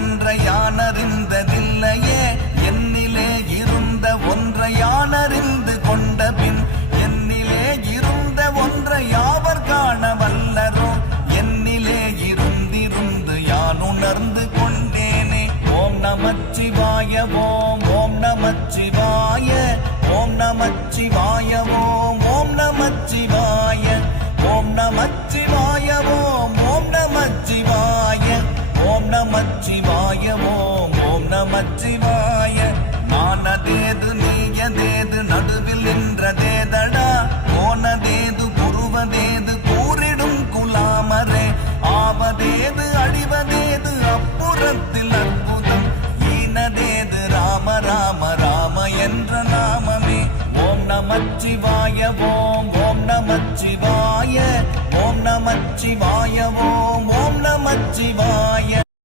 ஒன்றை யானறிந்ததில்லையே என்னிலே இருந்த ஒன்றை யானறிந்து கொண்ட பின் என்னிலே இருந்த ஒன்றை யாவர் காண வல்லரோ என்னிலே இருந்திருந்து யான் உணர்ந்து கொண்டேனே. ஓம் நமச்சிவாய ஓம் ஓம் நமச்சிவாய ஓம் நமச்சிவாய ஓம் ஓம் நமச்சிவாய ஓம் நமச்சிவாய ஓம் ஓம் நமச்சிவாய ஓம் நமச்சிவாய ஓம் ஓம் நமச்சிவாய. நானதேது நீயதேது நடுவில் நின்றதேதடா போனதேது புருவதேது கூறிடும் குலாமரே ஆவதேது அடிவதேது அப்புறத்தில் அற்புதம் ஈனதேது ராம ராம ராம என்ற நாமமே. ஓம் நமச்சிவாய ஓம் ஓம் நமச்சிவாய ஓம் நமச்சிவாய ஓம் ஓம் நமச்சிவாய